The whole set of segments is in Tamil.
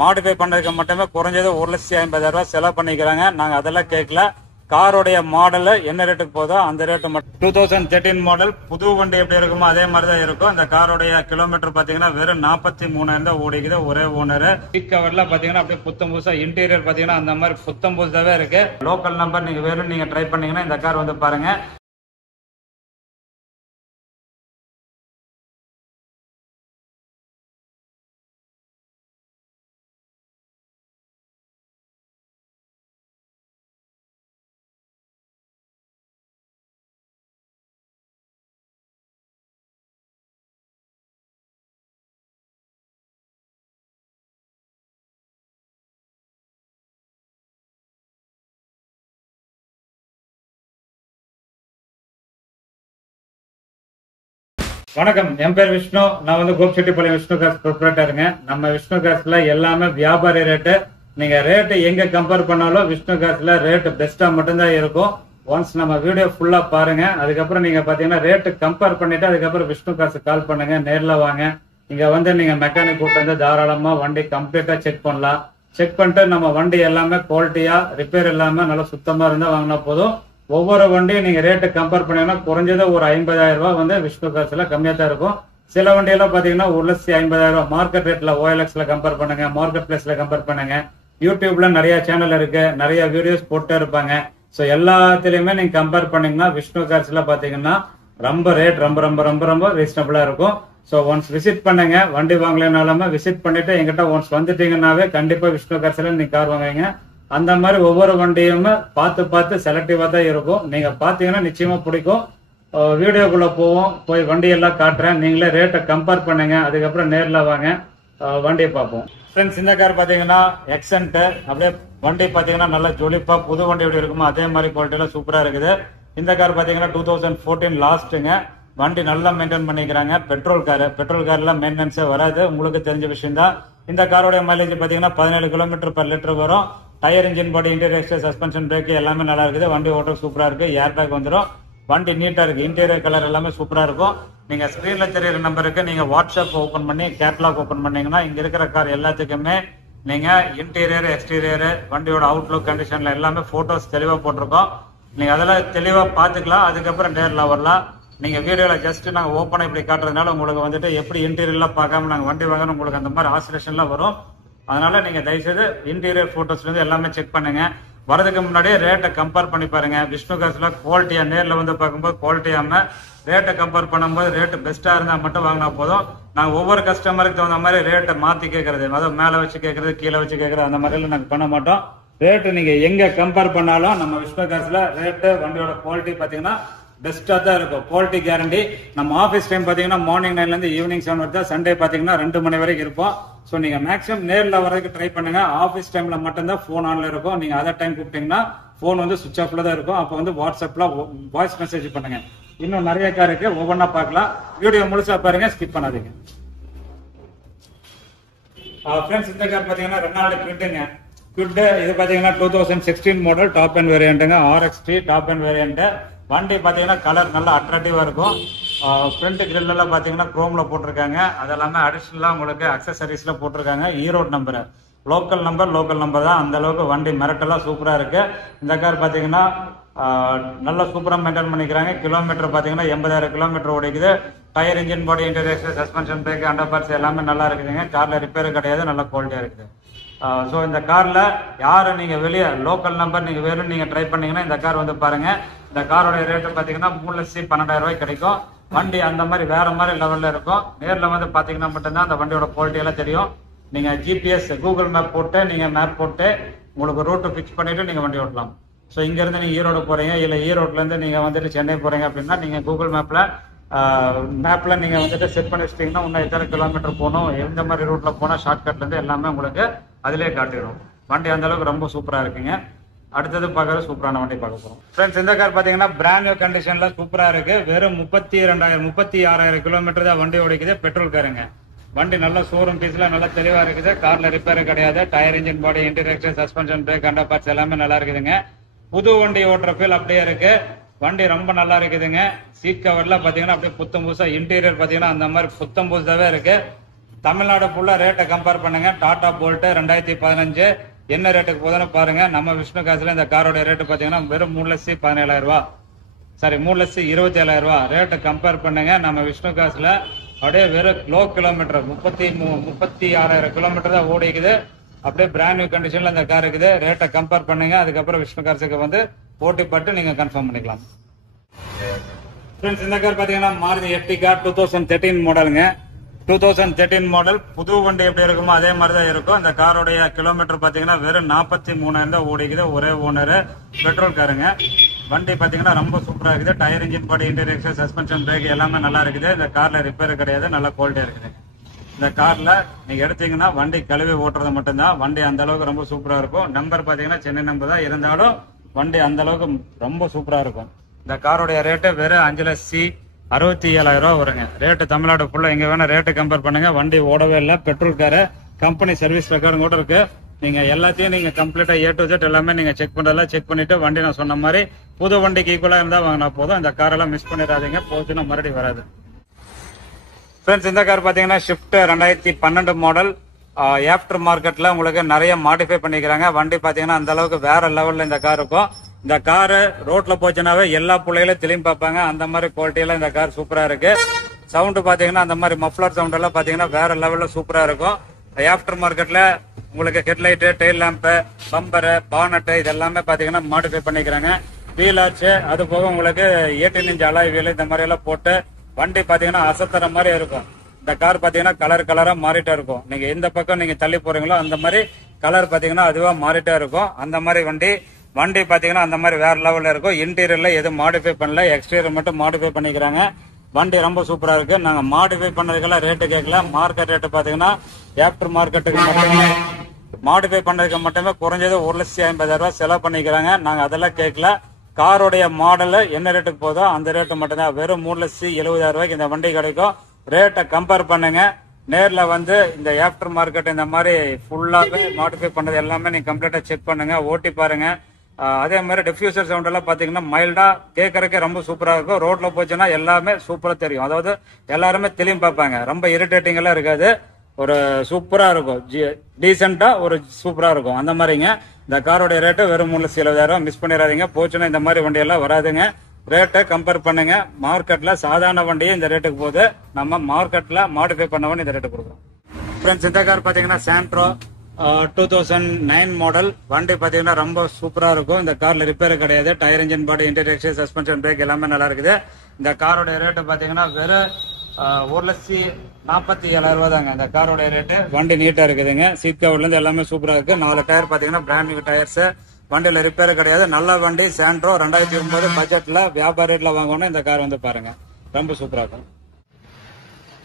மாடிஃபை பண்றதுக்கு மட்டுமே குறைஞ்சது 1,50,000 செலவு பண்ணிக்கிறாங்க. நாங்க அதெல்லாம் கேட்கல. காரோடைய மாடல் என்ன ரேட்டுக்கு போதோ அந்த ரேட்டு மட்டும். 2013 மாடல் புது வண்டி எப்படி இருக்குமோ அதே மாதிரி தான் இருக்கும். இந்த காரோடைய கிலோமீட்டர் பாத்தீங்கன்னா வெறும் 43,000 தான் ஓடிக்குது. ஒரே ஓனர். சீட் கவர்ல பாத்தீங்கன்னா அப்படியே புத்தம் புதுசா, இன்டீரியர் பாத்தீங்கன்னா அந்த மாதிரி புத்தம் புதுசாவே இருக்கு. லோக்கல் நம்பர் நீங்க வேணும் நீங்க ட்ரை பண்ணீங்கன்னா இந்த கார் வந்து பாருங்க. வணக்கம், என் பேர் விஷ்ணு. நான் வந்து கோபிச்செட்டிப்பாளையம் விஷ்ணு கார்ஸ் ப்ரொப்ரைட்டருங்க. நம்ம விஷ்ணு கார்ஸ்ல எல்லாமே வியாபாரி ரேட்டு. நீங்க ரேட்டு எங்க கம்பேர் பண்ணாலும் விஷ்ணு கார்ஸ்ல ரேட்டு பெஸ்டா மட்டும்தான் இருக்கும். ஒன்ஸ் நம்ம வீடியோ ஃபுல்லா பாருங்க. அதுக்கப்புறம் நீங்க பாத்தீங்கன்னா ரேட்டு கம்பேர் பண்ணிட்டு அதுக்கப்புறம் விஷ்ணு கார்ஸ் கால் பண்ணுங்க. நேர்ல வாங்க. இங்க வந்து நீங்க மெக்கானிக் கூட்டு வந்து தாராளமா வண்டி கம்ப்ளீட்டா செக் பண்ணலாம். செக் பண்ணிட்டு நம்ம வண்டி எல்லாமே குவாலிட்டியா, ரிப்பேர் இல்லாம நல்லா சுத்தமா இருந்தா வாங்கினா போதும். ஒவ்வொரு வண்டியும் நீங்க ரேட்டு கம்பேர் பண்ணீங்கன்னா குறைஞ்சது ஒரு 50,000 ரூபாய் வந்து விஷ்ணு கார்ஸ்ல கம்மியா தான் இருக்கும். சில வண்டியெல்லாம் பாத்தீங்கன்னா 1,50,000 மார்க்கெட் ரேட்ல OLXல கம்பேர் பண்ணுங்க, மார்க்கெட் பிளேஸ்ல கம்பேர் பண்ணுங்க. யூடியூப்ல நிறைய சேனல் இருக்கு, நிறைய வீடியோஸ் போட்டு இருப்பாங்க. சோ எல்லாத்திலயுமே நீங்க கம்பேர் பண்ணீங்கன்னா விஷ்ணு கார்ஸ்ல பாத்தீங்கன்னா ரொம்ப ரேட் ரொம்ப ரொம்ப ரொம்ப ரொம்ப ரீசனபிளா இருக்கும். சோ ஒன்ஸ் விசிட் பண்ணுங்க. வண்டி வாங்கலனாலுமே விசிட் பண்ணிட்டு எங்கிட்ட ஒன்ஸ் வந்துட்டீங்கன்னாவே கண்டிப்பா விஷ்ணு கார்ஸ்ல நீங்க கார் வாங்குவீங்க. அந்த மாதிரி ஒவ்வொரு வண்டியுமே பார்த்து பார்த்து செலக்டிவா தான் இருக்கும். நீங்க பாத்தீங்கன்னா நிச்சயமா பிடிக்கும். வீடியோக்குள்ள போய் வண்டி எல்லாம் காட்டுறேன். நீங்களே ரேட்டை கம்பேர் பண்ணுங்க. அதுக்கப்புறம் நேர்ல வாங்க, வண்டியை பார்ப்போம். ஃப்ரெண்ட்ஸ், இந்த கார் பாத்தீங்கன்னா எக்ஸென்ட். அப்படியே வண்டி பாத்தீங்கன்னா நல்லா ஜொலிப்பா புது வண்டி எப்படி இருக்குமோ அதே மாதிரி குவாலிட்டியில சூப்பரா இருக்குது. இந்த கார் பாத்தீங்கன்னா 2014 லாஸ்ட்டுங்க. வண்டி நல்லா மெயின்டைன் பண்ணிக்கிறாங்க. பெட்ரோல் கார்ல மெயின்டெனன்ஸே வராது, உங்களுக்கு தெரிஞ்ச விஷயம் தான். இந்த காரோட மைலேஜ் பாத்தீங்கன்னா 17 km/லிட்டர் வரும். Tyre, engine body, interior, suspension, brake எல்லாமே நல்லா இருக்குது. வண்டி ஓட்ட சூப்பரா இருக்கு. ஏர் பேக் வந்துடும். வண்டி நீட்டா இருக்கு. இன்டீரியர் கலர் எல்லாமே சூப்பரா இருக்கும். நீங்க ஸ்கிரீன்ல தெரியுற நம்பருக்கு நீங்க வாட்ஸ்அப் ஓபன் பண்ணி கேட்லாக் ஓபன் பண்ணீங்கன்னா இங்க இருக்கிற கார் எல்லாத்துக்குமே நீங்க இன்டீரியர், எக்ஸ்டீரியர், வண்டியோட அவுட்லுக் கண்டிஷன்ல எல்லாமே போட்டோஸ் தெளிவா போட்டிருக்கோம். நீங்க அதெல்லாம் தெளிவா பாத்துக்கலாம். அதுக்கப்புறம் நேர்ல வரலாம். நீங்க வீடியோல ஜஸ்ட் நாங்க ஓப்பனா இப்படி காட்டுறதுனால உங்களுக்கு வந்துட்டு எப்படி இன்டீரியர்லாம் பார்க்காம நாங்க வண்டி வாங்கணும் உங்களுக்கு அந்த மாதிரி ஆசிலேஷன்லாம் வரும். அதனால நீங்க தயவுசெய்து இன்டீரியர் போட்டோஸ்ல இருந்து எல்லாமே செக் பண்ணுங்க. வரதுக்கு முன்னாடியே ரேட்டை கம்பேர் பண்ணி பாருங்க. விஷ்ணு கார்ஸ்ல குவாலிட்டியா நேர்ல வந்து பார்க்கும்போது குவாலிட்டியாம ரேட்டை கம்பேர் பண்ணும்போது ரேட்டு பெஸ்டா இருந்தா மட்டும் வாங்கினா போதும். நாங்க ஒவ்வொரு கஸ்டமருக்கு தகுந்த மாதிரி ரேட்டை மாத்தி கேட்கறது, அதாவது மேல வச்சு கேட்கறது, கீழே வச்சு கேட்கறது அந்த மாதிரி நாங்க பண்ண மாட்டோம். ரேட்டு நீங்க எங்க கம்பேர் பண்ணாலும் நம்ம விஷ்ணு கார்ஸ்ல ரேட்டு வண்டியோட குவாலிட்டி பாத்தீங்கன்னா பெஸ்டா தான் இருக்கும். Quality guarantee. நம்ம ஆபீஸ் டைம் பாத்தீங்கன்னா மார்னிங் 9 ல இருந்து ஈவினிங் 7 வரைக்கும், சண்டே பாத்தீங்கன்னா 2 மணி வரைக்கும் இருப்போம். சோ நீங்க மேக்ஸிமம் நேர்ல வரதுக்கு ட்ரை பண்ணுங்க. ஆபீஸ் டைம்ல மட்டும்தான் போன் ஆன்ல இருக்கும். நீங்க அதர் டைம் கூப்பிட்டீங்கன்னா போன் வந்து சுவிச் ஆஃப்ல தான் இருக்கும். அப்ப வந்து வாட்ஸ்அப்ல வாய்ஸ் மெசேஜ் பண்ணுங்க. இன்னும் நிறைய கார் இருக்கு, ஒவ்வொன்னா பார்க்கலாம். வீடியோ முழுசா பாருங்க, ஸ்கிப் பண்ணாதீங்க. ஃப்ரெண்ட்ஸ், இந்த கார் பாத்தீங்கன்னா ரெனால்ட் கிவிட்டுங்க. கிவிட் இது பாத்தீங்கன்னா 2016 மாடல் டாப் அண்ட் வேரியன்ட்டுங்க. RXT top end variant. வண்டி பாத்தீங்கன்னா கலர் நல்லா அட்ராக்டிவா இருக்கும். ஃப்ரண்ட் கிரில் எல்லாம் பாத்தீங்கன்னா குரோம்ல போட்டிருக்காங்க. அதெல்லாமே அடிஷனலா உங்களுக்கு அக்சசரிஸ்ல போட்டிருக்காங்க. ஈரோடு நம்பர், லோக்கல் நம்பர் தான். அந்த அளவுக்கு வண்டி மிரட்டெல்லாம் சூப்பரா இருக்கு. இந்த கார் பாத்தீங்கன்னா நல்லா சூப்பரா மெயின்டைன் பண்ணிக்கிறாங்க. கிலோமீட்டர் பாத்தீங்கன்னா 80,000 கிலோமீட்டர் ஓடிக்குது. Tyre, engine body, interior, suspension, brake, under parts எல்லாமே நல்லா இருக்குதுங்க. கார்ல ரிப்பேர் கிடையாது, நல்ல குவாலிட்டியா இருக்குது. ஸோ இந்த கார்ல யாரு நீங்க வெளியே லோக்கல் நம்பர் நீங்க வேணும் நீங்க ட்ரை பண்ணீங்கன்னா இந்த கார் வந்து பாருங்க. இந்த காரோட ரேட்டு பாத்தீங்கன்னா 3,12,000 ரூபாய் கிடைக்கும். வண்டி அந்த மாதிரி வேற மாதிரி லெவல்ல இருக்கும். நேர்ல வந்து பாத்தீங்கன்னா மட்டும்தான் அந்த வண்டியோட குவாலிட்டி எல்லாம் தெரியும். நீங்க GPS கூகுள் மேப் போட்டு நீங்க மேப் போட்டு உங்களுக்கு ரூட் பிக்ஸ் பண்ணிட்டு நீங்க வண்டி ஓட்டலாம். ஸோ இங்க இருந்து நீங்க ஈரோடு போறீங்க, இல்ல ஈரோட்ல இருந்து நீங்க வந்துட்டு சென்னை போறீங்க அப்படின்னா நீங்க கூகுள் மேப்ல நீங்க வந்துட்டு செட் பண்ணி வச்சிட்டீங்கன்னா இன்னும் எத்தனை கிலோமீட்டர் போகணும், எந்த மாதிரி ரூட்ல போனா ஷார்ட்கட்ல இருந்து எல்லாமே உங்களுக்கு அதிலே காட்டிடும். வண்டி அந்த அளவுக்கு ரொம்ப சூப்பரா இருக்குங்க. அடுத்தது பார்க்கறது சூப்பரான வண்டி பார்க்க போறோம். ஃப்ரெண்ட்ஸ், இந்த கார் பாத்தீங்கன்னா பிராண்ட் நியூ கண்டிஷன்ல சூப்பரா இருக்கு. வெறும் 36,000 கிலோமீட்டர் தான் வண்டி ஓடிக்குது. பெட்ரோல் காருங்க. வண்டி நல்ல ஷோரூம் பீஸ்ல நல்லா தெளிவா இருக்குது. கார்ல ரிப்பேர் கிடையாது. Tyre, engine body, interior, suspension, brake, under parts எல்லாமே நல்லா இருக்குதுங்க. புது வண்டி ஓட்டுற ஃபீல் அப்படியே இருக்கு. வண்டி ரொம்ப நல்லா இருக்குதுங்க. சீட் கவர்ல பாத்தீங்கன்னா அப்படியே புத்தம் புதுசா, இன்டீரியர் பாத்தீங்கன்னா அந்த மாதிரி புத்தம் புதுசாவே இருக்கு. தமிழ்நாடு ஃபுல்லா ரேட்டை கம்பேர் பண்ணுங்க. டாடா போல்ட் 2015 என்ன ரேட்டுக்கு போதுன்னு பாருங்க. நம்ம விஷ்ணு காசுல இந்த காரோட ரேட்டு பாத்தீங்கன்னா வெறும் 3,17,000 ரூபாய், சாரி 3,27,000 ரேட்டை கம்பேர் பண்ணுங்க. நம்ம விஷ்ணு காசுல அப்படியே வெறும் லோ கிலோமீட்டர் 36,000 கிலோமீட்டர் தான் ஓடிக்குது. அப்படியே பிராண்ட் நியூ கண்டிஷன்ல இந்த கார் இருக்குது. ரேட்டை கம்பேர் பண்ணுங்க. அதுக்கப்புறம் விஷ்ணு கார்ஸுக்கு வந்து போட்டி பட்டு நீங்க கன்ஃபார்ம் பண்ணிக்கலாம். இந்த கார் பாத்தீங்கன்னா மாருதி எர்டிகா 2013 மாடலுங்க. 2013 மாடல். புது வண்டி எப்படி இருக்குமோ அதே மாதிரிதான் இருக்கும். இந்த காரோடைய கிலோமீட்டர் பாத்தீங்கன்னா வெறும் 43,000 தான் ஓடிக்குது. ஒரே ஓனர், பெட்ரோல் காருங்க. வண்டி பாத்தீங்கன்னா ரொம்ப சூப்பரா இருக்குது. Tyre, engine body, interior, suspension, brake எல்லாமே நல்லா இருக்குது. இந்த கார்ல ரிப்பேர் கிடையாது, நல்ல குவாலிட்டியா இருக்குது. இந்த கார்ல நீங்க எடுத்தீங்கன்னா வண்டி கழுவி ஓட்டுறது மட்டும்தான். வண்டி அந்த அளவுக்கு ரொம்ப சூப்பரா இருக்கும். நம்பர் பாத்தீங்கன்னா சென்னை நம்பர் தான் இருந்தாலும் வண்டி அந்த அளவுக்கு ரொம்ப சூப்பரா இருக்கும். இந்த காரோடைய ரேட்டு வெறும் 5,67,000 ரூபாய் வருங்க. ரேட்டு தமிழ்நாடு ஃபுல்லா எங்க வேணா ரேட்டு கம்பேர் பண்ணுங்க. வண்டி ஓடவே இல்லை, பெட்ரோல் காரு, கம்பெனி சர்வீஸ் ரெக்கார்டும் கூட இருக்கு. நீங்க எல்லாத்தையும் நீங்க கம்ப்ளீட்டா A to Z எல்லாமே நீங்க செக் பண்றதெல்லாம் செக் பண்ணிட்டு வண்டி நான் சொன்ன மாதிரி புது வண்டிக்கு ஈக்குவலா இருந்தா வாங்கினா போதும். இந்த காரெல்லாம் மிஸ் பண்ணிடாதீங்க, போச்சுன்னா மறுபடியும் வராது. ஃப்ரெண்ட்ஸ், இந்த கார் பாத்தீங்கன்னா ஷிஃப்ட் 2012 மாடல். ஆஃப்டர் மார்க்கெட்ல உங்களுக்கு நிறைய மாடிஃபை பண்ணிக்கிறாங்க. வண்டி பாத்தீங்கன்னா அந்த அளவுக்கு வேற லெவல்ல இந்த கார் இருக்கும். இந்த காரு ரோட்ல போச்சுனாவே எல்லா பிள்ளைகளும் திரும்பி பார்ப்பாங்க. அந்த மாதிரி குவாலிட்டியில இந்த கார் சூப்பரா இருக்கு. சவுண்ட் பாத்தீங்கன்னா அந்த மாதிரி மஃப்ளர் சவுண்ட் எல்லாம் பாத்தீங்கன்னா வேற லெவல்ல சூப்பரா இருக்கும். ஆஃப்டர் மார்க்கெட்ல உங்களுக்கு headlight, tail lamp, bumper, bonnet இது எல்லாமே பாத்தீங்கன்னா மாடிஃபை பண்ணிக்கிறாங்க. வீல் ஆச்சு, அது போக உங்களுக்கு 18 இன்ச் அலாய் வீல் இந்த மாதிரி எல்லாம் போட்டு வண்டி பாத்தீங்கன்னா அசத்துற மாதிரி இருக்கும். இந்த கார் பாத்தீங்கன்னா கலரா மாறிட்டே இருக்கும். நீங்க எந்த பக்கம் நீங்க தள்ளி போறீங்களோ அந்த மாதிரி கலர் பாத்தீங்கன்னா அதுவா மாறிட்டே இருக்கும். அந்த மாதிரி வண்டி பாத்தீங்கன்னா அந்த மாதிரி வேற லெவல்ல இருக்கும். இன்டீரியர்ல எதுவும் மாடிஃபை பண்ணல, எக்ஸ்டீரியர் மட்டும் மாடிஃபை பண்ணிக்கிறாங்க. வண்டி ரொம்ப சூப்பரா இருக்கு. நாங்க மாடிஃபை பண்ணதுக்கெல்லாம் ரேட்டு கேட்கல. மார்க்கெட் ரேட்டு பாத்தீங்கன்னா ஆஃப்டர் மார்க்கெட்டுக்கு மட்டுமே மாடிஃபை பண்ணதுக்கு மட்டுமே குறைஞ்சது 1,50,000 ரூபாய் செலவு பண்ணிக்கிறாங்க. நாங்க அதெல்லாம் கேட்கல. காரோடைய மாடல் என்ன ரேட்டுக்கு போதோ அந்த ரேட்டு மட்டும்தான். வெறும் 3,70,000 ரூபாய்க்கு இந்த வண்டி கிடைக்கும். ரேட்டை கம்பேர் பண்ணுங்க. நேர்ல வந்து இந்த ஆஃப்டர் மார்க்கெட் இந்த மாதிரி ஃபுல்லாவே மாடிஃபை பண்ணது எல்லாமே நீங்க கம்ப்ளீட்டா செக் பண்ணுங்க, ஓட்டி பாருங்க. அதே மாதிரி டிஃப்யூசர் சவுண்ட் எல்லாம் பாத்தீங்கன்னா மைல்டா கேட்கறதுக்கே ரொம்ப சூப்பரா இருக்கும். ரோட்ல போச்சுன்னா எல்லாமே சூப்பரா தெரியும். அதாவது எல்லாருமே தெளிவு பார்ப்பாங்க. ரொம்ப இரிட்டேட்டிங் எல்லாம் இருக்காது. ஒரு சூப்பரா இருக்கும், டீசெண்டா ஒரு சூப்பரா இருக்கும். அந்த மாதிரிங்க இந்த காரோட ரேட்டு வெறும் 3,70,000. மிஸ் பண்ணிடாதீங்க, போச்சுன்னா இந்த மாதிரி வண்டி எல்லாம் வராதுங்க. ரேட்டை கம்பேர் பண்ணுங்க. மார்க்கெட்ல சாதாரண வண்டியே இந்த ரேட்டுக்கு போகுது, நம்ம மார்க்கெட்ல மாடிஃபை பண்ண வண்டி இந்த ரேட்டு கொடுக்குறோம். ஃப்ரெண்ட்ஸ், இந்த கார் பாத்தீங்கன்னா சாண்ட்ரோ 2009 மாடல். வண்டி பாத்தீங்கன்னா ரொம்ப சூப்பரா இருக்கும். இந்த கார்ல ரிப்பேர் கிடையாது. Tyre, engine body, interior, suspension, brake எல்லாமே நல்லா இருக்குது. இந்த காரோட ரேட்டு பாத்தீங்கன்னா வெறும் 1,47,000 ரூபாய் தாங்க இந்த காரோட ரேட்டு. வண்டி நீட்டா இருக்குதுங்க. சீட் கவர்ல இருந்து எல்லாமே சூப்பரா இருக்கு. 4 டயர் பாத்தீங்கன்னா பிராண்ட் நியூ டயர்ஸ். வண்டியில ரிப்பேர் கிடையாது. நல்ல வண்டி. சாண்ட்ரோ 2009 பட்ஜெட்ல வியாபார ரேட்ல வாங்கணும். இந்த கார் வந்து பாருங்க, ரொம்ப சூப்பரா இருக்கும்.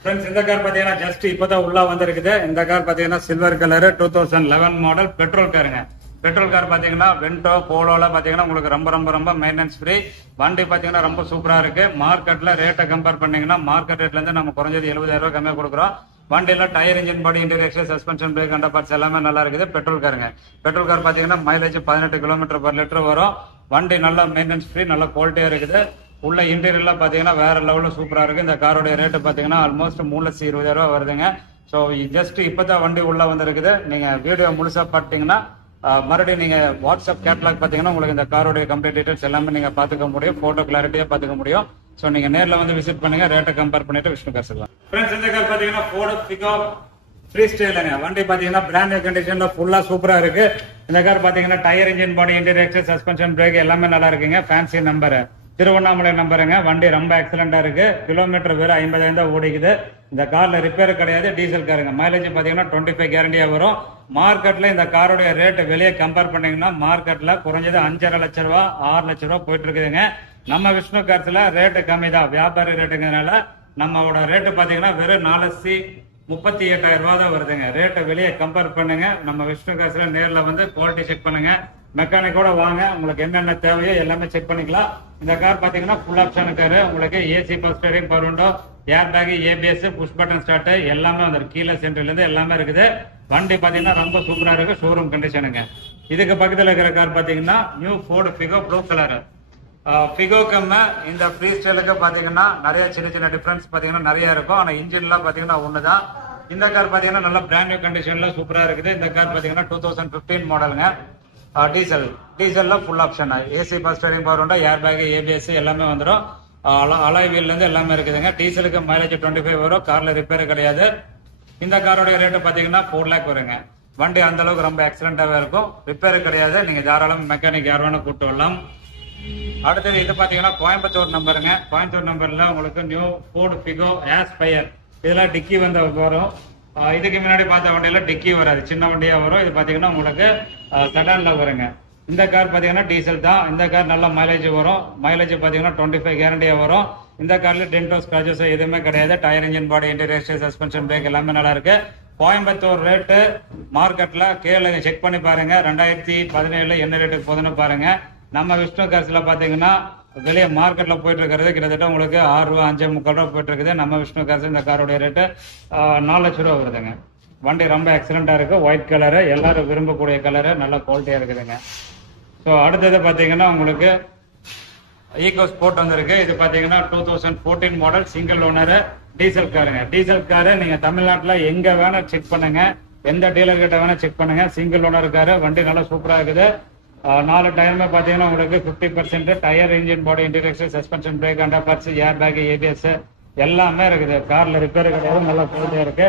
ஃப்ரெண்ட்ஸ், இந்த கார் பாத்தீங்கன்னா ஜஸ்ட் இப்பதான் உள்ள வந்திருக்குது. இந்த கார் பாத்தீங்கன்னா சில்வர் கலர் 2011 மாடல் பெட்ரோல் காருங்க. பெட்ரோல் கார் பாத்தீங்கன்னா வென்டோ, போலோல பாத்தீங்கன்னா உங்களுக்கு ரொம்ப ரொம்ப ரொம்ப மெயின்டெனன்ஸ் ஃப்ரீ. வண்டி பாத்தீங்கன்னா ரொம்ப சூப்பரா இருக்கு. மார்க்கெட்ல ரேட்டை கம்பேர் பண்ணீங்கன்னா மார்க்கெட் ரேட்ல இருந்து நம்ம குறைஞ்சது 70,000 ரூபாய் கம்மியா கொடுக்குறோம். வண்டியில tyre, engine body, interior, suspension, brake under parts எல்லாமே நல்லா இருக்குது. பெட்ரோல் காருங்க. பெட்ரோல் கார் பாத்தீங்கன்னா மைலேஜ் 18 km/லிட்டர் வரும். வண்டி நல்லா மெயின்டெனன்ஸ் ஃப்ரீ, நல்ல குவாலிட்டியா இருக்குது. உள்ள இன்டீரியர்ல பாத்தீங்கன்னா வேற லெவல்ல சூப்பரா இருக்கு. இந்த காரோட ரேட்டு பாத்தீங்கன்னா ஆல்மோஸ்ட் 3,20,000 ரூபாய் வருதுங்க. ஸோ ஜஸ்ட் இப்பதான் வண்டி உள்ள வந்திருக்குது. நீங்க வீடியோ முழுசா பார்த்தீங்கன்னா மறுபடியும் நீங்க வாட்ஸ்அப் கேட்லாக் பாத்தீங்கன்னா உங்களுக்கு இந்த காரோட கம்ப்ளீட் டீடைல்ஸ் எல்லாமே நீங்க பாத்துக்க முடியும். போட்டோ கிளாரிட்டியா பாத்துக்க முடியும். சோ நீங்க நேர்ல வந்து விசிட் பண்ணுங்க, ரேட்டை கம்பேர் பண்ணிட்டு விஷ்ணு கார் சொல்லலாம். ஃப்ரெண்ட்ஸ், இந்த கார் பாத்தீங்கன்னா Ford Figo ஃப்ரீ ஸ்டைலுங்க. வண்டி பாத்தீங்கன்னா பிராண்ட் நியூ கண்டிஷன்ல ஃபுல்லா சூப்பரா இருக்கு. இந்த கார் பாத்தீங்கன்னா tyre, engine body, interior, suspension, brake எல்லாமே நல்லா இருக்குங்க. ஃபேன்சி நம்பர், திருவண்ணாமலை நம்பருங்க. வண்டி ரொம்ப எக்ஸலண்டா இருக்கு. கிலோமீட்டர் வெறும் 50,000 தான் ஓடிக்குது. இந்த கார்ல ரிப்பேர் கிடையாது, டீசல் காருங்க. மைலேஜ் பாத்தீங்கன்னா 25 கேரண்டியா வரும். மார்க்கெட்ல இந்த காரோட ரேட் வெளியே கம்பேர் பண்ணீங்கன்னா மார்க்கெட்ல குறைஞ்சது 5,50,000 ரூபாய் 6 லட்சம் ரூபாய் போயிட்டு இருக்குதுங்க. நம்ம விஷ்ணு கார்ஸ்ல ரேட்டு கம்மி தான், வியாபாரி ரேட்டுங்கிறதுனால நம்மளோட ரேட்டு பாத்தீங்கன்னா வெறும் 4,38,000 ரூபாய் தான் வருதுங்க. ரேட்டை வெளியே கம்பேர் பண்ணுங்க. நம்ம விஷ்ணு கார்ஸ்ல நேர்ல வந்து குவாலிட்டி செக் பண்ணுங்க. மெக்கானிக்கோட வாங்க, உங்களுக்கு என்னென்ன தேவையோ எல்லாமே செக் பண்ணிக்கலாம். இந்த கார் பாத்தீங்கன்னா ஃபுல் ஆப்ஷன் காரு. உங்களுக்கு AC, power steering, power window, air bag, ABS, push button start எல்லாமே வந்து கீழே சென்டர்ல இருந்து எல்லாமே இருக்குது. வண்டி பாத்தீங்கன்னா ரொம்ப சூப்பரா இருக்கு, ஷோரூம் கண்டிஷனுங்க. இதுக்கு பக்கத்துல இருக்கிற கார் பாத்தீங்கன்னா new Ford Figo blue colour. ஃபிகோக்கு இந்த ஃப்ரீ ஸ்டைலுக்கு பாத்தீங்கன்னா நிறைய சின்ன சின்ன டிஃபரன்ஸ் பாத்தீங்கன்னா நிறைய இருக்கும். ஆனா இன்ஜின்லாம் பாத்தீங்கன்னா ஒண்ணுதான். இந்த கார் பாத்தீங்கன்னா நல்ல பிராண்ட் நியூ கண்டிஷன்ல சூப்பரா இருக்குது. இந்த கார் பாத்தீங்கன்னா 2015 மாடலுங்க. டீசல்ல full option, AC power steering power உண்டா, ஏர் பேக், ஏபிஎஸ் எல்லாமே வந்துடும். அலாய் வீல்ல இருந்து எல்லாமே இருக்குதுங்க. டீசலுக்கு மைலேஜ் 25 வரும். கார்ல ரிப்பேர் கிடையாது. இந்த காரோட ரேட்டு பாத்தீங்கன்னா 4 lakh வருங்க. வண்டி அந்த அளவுக்கு ரொம்ப எக்ஸலண்டாவே இருக்கும். ரிப்பேர் கிடையாது. நீங்க தாராளம் மெக்கானிக் யார் வேணா கூட்டு வரலாம். அடுத்தது இது பாத்தீங்கன்னா கோயம்புத்தூர் நம்பருங்க. கோயம்புத்தூர் நம்பர்ல உங்களுக்கு நியூ ஃபோர்டு ஃபிகோ ஆஸ்பயர், இதெல்லாம் டிக்கி வந்து வரும். இதுக்கு முன்னாடி பார்த்த வண்டியில டிக்கி வராது, சின்ன வண்டியா வரும். இது பாத்தீங்கன்னா உங்களுக்கு செடான்ல வருங்க. இந்த கார் பாத்தீங்கன்னா டீசல் தான். இந்த கார் நல்ல மைலேஜ் வரும். மைலேஜ் பாத்தீங்கன்னா 25 கேரண்டியா வரும். இந்த கார்ல டென்டோ ஸ்கிராச்சஸ் எதுவுமே கிடையாது. Tyre, engine body, interior, suspension, brake எல்லாமே நல்லா இருக்கு. கோயம்புத்தூர் ரேட்டு மார்க்கெட்ல கேளுங்க, செக் பண்ணி பாருங்க. 2017 என்ன ரேட்டுக்கு போதுன்னு பாருங்க. நம்ம விஷ்ணு கார்ஸ்ல பாத்தீங்கன்னா வெளியே மார்க்கெட்ல போயிட்டு இருக்கிறது கிட்டத்தட்ட உங்களுக்கு 6 ரூபா 5.25 ரூபா போயிட்டு இருக்குது. நம்ம விஷ்ணு கார்ஸ் இந்த காரோட ரேட்டு 4 லட்சம் ரூபா வருதுங்க. வண்டி ரொம்ப எக்ஸலண்டா இருக்கு. ஒயிட் கலரு, எல்லாரும் விரும்பக்கூடிய கலரு, நல்ல குவாலிட்டியா இருக்குதுங்க. ஸோ அடுத்தது பாத்தீங்கன்னா உங்களுக்கு ஈகோ ஸ்போர்ட் வந்திருக்கு. இது பாத்தீங்கன்னா 2014 மாடல், சிங்கிள் ஓனர், டீசல் காருங்க. டீசல் காரு நீங்க தமிழ்நாட்டுல எங்க வேணா செக் பண்ணுங்க, எந்த டீலர் கிட்ட வேணா செக் பண்ணுங்க. சிங்கிள் ஓனர் காரு, வண்டி நல்லா சூப்பரா இருக்குது. 4 டயருமே பாத்தீங்கன்னா உங்களுக்கு 50% tyre, engine body, interior, suspension, brake, under parts, air bag, ABS எல்லாமே இருக்குது. கார்ல ரிப்பேர் கிடையாது, நல்லா குவாலிட்டியா இருக்கு.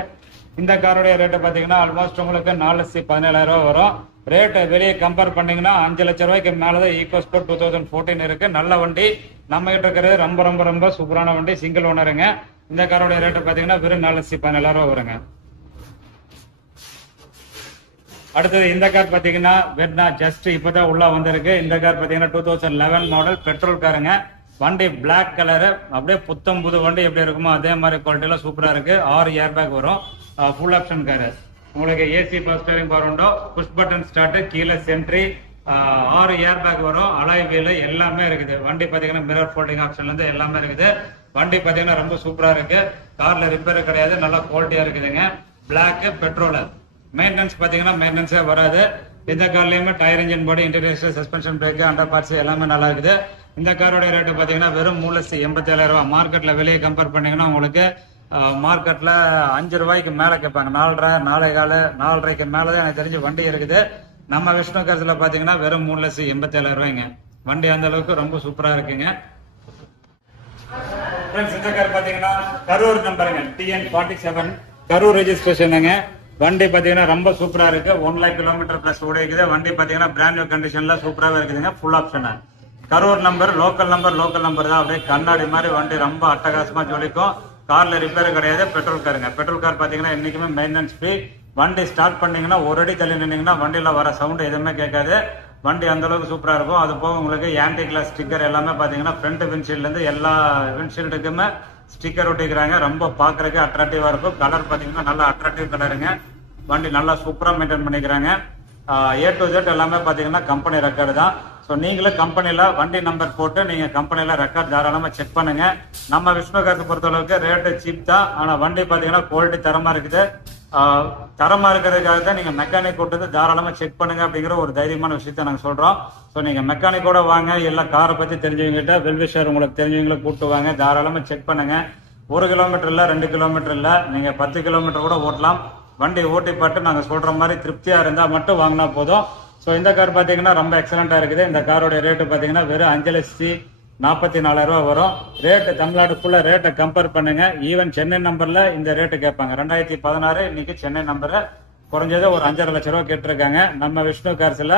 இந்த காரோடைய ரேட்டு பாத்தீங்கன்னா ஆல்மோஸ்ட் உங்களுக்கு 4,17,000 ரூபா வரும். ரேட் வெளியே கம்பேர் பண்ணீங்கன்னா 5 லட்சம் ரூபாய்க்கு மேலதான் ஈகோ ஸ்போர்ட் 2014 இருக்கு. நல்ல வண்டி. நம்ம கிட்ட இருக்கிறது ரொம்ப ரொம்ப ரொம்ப சூப்பரான வண்டி, சிங்கிள் ஓனருங்க. இந்த காரோட ரேட்டு பாத்தீங்கன்னா வெறும் 4,17,000 ரூபா வருங்க. அடுத்தது இந்த கார் பாத்தீங்கன்னா வெர்னா ஜஸ்ட் இப்பதான் உள்ள வந்திருக்கு. இந்த கார் பாத்தீங்கன்னா 2011 மாடல், பெட்ரோல் காருங்க. வண்டி பிளாக் கலரு, அப்படியே புத்தம் புது வண்டி எப்படி இருக்குமோ அதே மாதிரி குவாலிட்டியில சூப்பரா இருக்கு. 6 ஏர் பேக் வரும். Full option car. உங்களுக்கு ஏசி பவர் ஸ்டீரிங் பவர் உண்டோ, புஷ் பட்டன் ஸ்டார்ட், கீழே சென்ட்ரி, 6 ஏர் பேக் வரும். அலாய் வீல் எல்லாமே இருக்குது. வண்டி பாத்தீங்கன்னா மிரர் ஃபோல்டிங் ஆப்ஷன்ல இருந்து எல்லாமே இருக்குது. வண்டி பாத்தீங்கன்னா ரொம்ப சூப்பரா இருக்கு. கார்ல ரிப்பேர் கிடையாது, நல்லா குவாலிட்டியா இருக்குதுங்க. Black, petrol. மெயின்டெனன்ஸ் பாத்தீங்கன்னா மெயின்டெனன்ஸே வராது. இந்த கார்லயுமே tyre, engine body, interior, suspension, brake, under parts எல்லாமே நல்லா இருக்குது. இந்த காரோட ரேட்டு பாத்தீங்கன்னா வெறும் 3,87,000 ரூபாய். மார்க்கெட்ல வெளியே கம்பேர் பண்ணீங்கன்னா உங்களுக்கு மார்க்கெட்ல 5 ரூபாய்க்கு மேல கேட்பாங்க. 4.5, 4.25, 4.5க்கு மேலதான் எனக்கு தெரிஞ்சு வண்டி இருக்குது. நம்ம விஷ்ணு கார்ஸ்ல பாத்தீங்கன்னா வெறும் 3,87,000 ரூபாய்ங்க. வண்டி அந்த அளவுக்கு ரொம்ப சூப்பரா இருக்குங்க. இந்த கார் பாத்தீங்கன்னா கரூர் நம்பருங்க, TN47 கரூர் ரெஜிஸ்ட்ரேஷனுங்க. வண்டி பாத்தீங்கன்னா ரொம்ப சூப்பரா இருக்கு. 1 lakh கிலோமீட்டர் பிளஸ் ஓடி இருக்குது. வண்டி பாத்தீங்கன்னா பிராண்ட் நியூ கண்டிஷன்ல சூப்பராவே இருக்குதுங்க. Full option. Karur number, local number தான். அப்படியே கண்ணாடி மாதிரி வண்டி ரொம்ப அட்டகாசமா ஜொலிக்கும். கார்ல ரிப்பேர் கிடையாது. பெட்ரோல் காருங்க. பெட்ரோல் கார் பாத்தீங்கன்னா என்னைக்குமே மெயின்டெனன்ஸ் ஃப்ரீ. வண்டி ஸ்டார்ட் பண்ணீங்கன்னா ஒரு அடி தள்ளி நின்னீங்கன்னா வண்டியில வர சவுண்ட் எதுவுமே கேட்காது. வண்டி அந்த அளவுக்கு சூப்பரா இருக்கும். அது போக உங்களுக்கு ஆன்டி கிளாஸ் ஸ்டிக்கர் எல்லாமே பாத்தீங்கன்னா ஃப்ரண்ட் விண்ட்ஷீல்ட்ல இருந்து எல்லா விண்ட்ஷீல்டுக்குமே ஸ்டிக்கர் ஒட்டிக்கிறாங்க. ரொம்ப பாக்குறதுக்கு அட்ராக்டிவா இருக்கும். கலர் பாத்தீங்கன்னா நல்லா அட்ராக்டிவ் கலருங்க. வண்டி நல்லா சூப்பரா மெயின்டைன் பண்ணிக்கிறாங்க. A to Z எல்லாமே பாத்தீங்கன்னா கம்பெனி ரெக்கார்டு தான். ஸோ நீங்களும் கம்பெனில வண்டி நம்பர் போட்டு நீங்க கம்பெனில ரெக்கார்ட் தாராளமா செக் பண்ணுங்க. நம்ம விஷ்ணு கார்ஸ் பொறுத்த அளவுக்கு ரேட்டு சீப் தான். ஆனா வண்டி பாத்தீங்கன்னா குவாலிட்டி தரமா இருக்குது. தரமா இருக்கிறதுக்காக தான் நீங்க மெக்கானிக் கூட்டு தாராளமா செக் பண்ணுங்க அப்படிங்கிற ஒரு தைரியமான விஷயத்த நாங்க சொல்றோம். ஸோ நீங்க மெக்கானிக்கோட வாங்க, இல்ல காரை பத்தி தெரிஞ்சவங்கிட்ட வெல்விஷர் உங்களுக்கு தெரிஞ்சவங்களை கூப்பிட்டு வாங்க, தாராளமா செக் பண்ணுங்க. 1 கிலோமீட்டர் இல்ல, 2 கிலோமீட்டர் இல்ல, நீங்க 10 கிலோமீட்டர் கூட ஓட்டலாம். வண்டி ஓட்டி பாட்டு நாங்க சொல்ற மாதிரி திருப்தியா இருந்தா மட்டும் வாங்கினா போதும். ஸோ இந்த கார் பாத்தீங்கன்னா ரொம்ப எக்ஸலண்டா இருக்குது. இந்த காரோட ரேட்டு பாத்தீங்கன்னா வெறும் 5,44,000 ரூபாய் வரும். ரேட்டு தமிழ்நாடு ஃபுல்லா ரேட்டை கம்பேர் பண்ணுங்க. ஈவன் சென்னை நம்பர்ல இந்த ரேட்டு கேட்பாங்க. 2016 இன்னைக்கு சென்னை நம்பர் குறைஞ்சது ஒரு 5.5 லட்சம் ரூபாய் கேட்டிருக்காங்க. நம்ம விஷ்ணு கார்ஸ்ல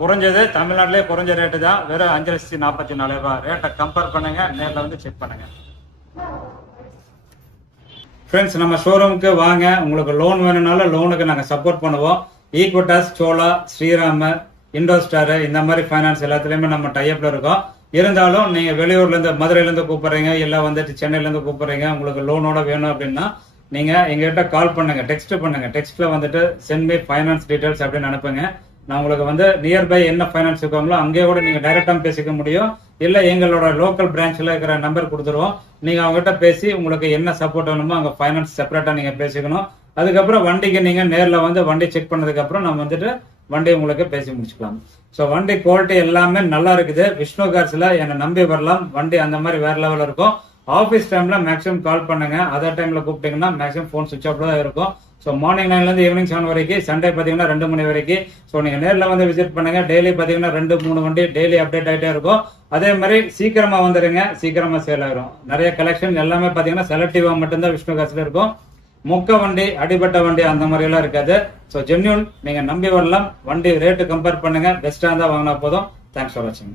குறைஞ்சது தமிழ்நாட்டிலே குறைஞ்ச ரேட்டு தான், வெறும் 5,44,000 ரூபாய். ரேட்டை கம்பேர் பண்ணுங்க, நேரில் வந்து செக் பண்ணுங்க. ஃப்ரெண்ட்ஸ், நம்ம ஷோரூமுக்கு வாங்க. உங்களுக்கு லோன் வேணும்னாலும் லோனுக்கு நாங்க சப்போர்ட் பண்ணுவோம். ஈக்விட்டாஸ், சோலா, ஸ்ரீராம், இண்டோஸ்டார் இந்த மாதிரி ஃபைனான்ஸ் எல்லாத்துலயுமே நம்ம டைப்ல இருக்கோம். இருந்தாலும் நீங்க வெளியூர்ல இருந்து, மதுரையில இருந்து கூப்பிடுறீங்க, இல்ல வந்துட்டு சென்னையில இருந்து கூப்பிடுறீங்க, உங்களுக்கு லோனோட வேணும் அப்படின்னா நீங்க எங்ககிட்ட கால் பண்ணுங்க, டெக்ஸ்ட் பண்ணுங்க. டெக்ஸ்ட்ல வந்துட்டு சென்ட் மீ ஃபைனான்ஸ் டீடைல்ஸ் அப்படின்னு அனுப்புங்க. நான் உங்களுக்கு வந்து நியர்பை என்ன ஃபைனான்ஸ் இருக்காங்களோ அங்கேயே கூட நீங்க டைரக்டா பேசிக்க முடியும். இல்ல எங்களோட லோக்கல் பிரான்ச்ல இருக்கிற நம்பர் கொடுத்துருவோம். நீங்க அவங்ககிட்ட பேசி உங்களுக்கு என்ன சப்போர்ட் வேணுமோ அங்க ஃபைனான்ஸ் செப்பரேட்டா நீங்க பேசிக்கணும். அதுக்கப்புறம் வண்டிக்கு நீங்க நேர்ல வந்து வண்டி செக் பண்ணதுக்கு அப்புறம் நம்ம வந்துட்டு வண்டி உங்களுக்கு பேசி முடிச்சுக்கலாம். ஸோ வண்டி குவாலிட்டி எல்லாமே நல்லா இருக்குது. விஷ்ணு கார்ஸ்ல என்னை நம்பி வரலாம். வண்டி அந்த மாதிரி வேற லெவல் இருக்கும். ஆஃபீஸ் டைம்ல மேக்ஸிமம் கால் பண்ணுங்க. அதர் டைம்ல கூப்பிட்டீங்கன்னா மேக்ஸிமம் ஃபோன் சுவிச் ஆஃப் தான் இருக்கும். ஸோ மார்னிங் 9 ல இருந்து ஈவினிங் 7 வரைக்கும், சண்டே பாத்தீங்கன்னா 2 மணி வரைக்கும். ஸோ நீங்க நேரில் வந்து விசிட் பண்ணுங்க. டெய்லி பாத்தீங்கன்னா 2-3 வண்டி டெய்லி அப்டேட் ஆயிட்டே இருக்கும். அதே மாதிரி சீக்கிரமா வந்துருங்க, சீக்கிரமா சேல் ஆயிரும். நிறைய கலெக்ஷன் எல்லாமே பாத்தீங்கன்னா செலக்டிவா மட்டும்தான் விஷ்ணு காசுல இருக்கும். மொக்க வண்டி, அடிபட்ட வண்டி அந்த மாதிரி எல்லாம் இருக்காது. ஸோ ஜென்யூன், நீங்க நம்பி வரலாம். வண்டி ரேட்டு கம்பேர் பண்ணுங்க, பெஸ்டா இருந்தா வாங்கினா போதும். தேங்க்ஸ் ஃபார் வாட்சிங்.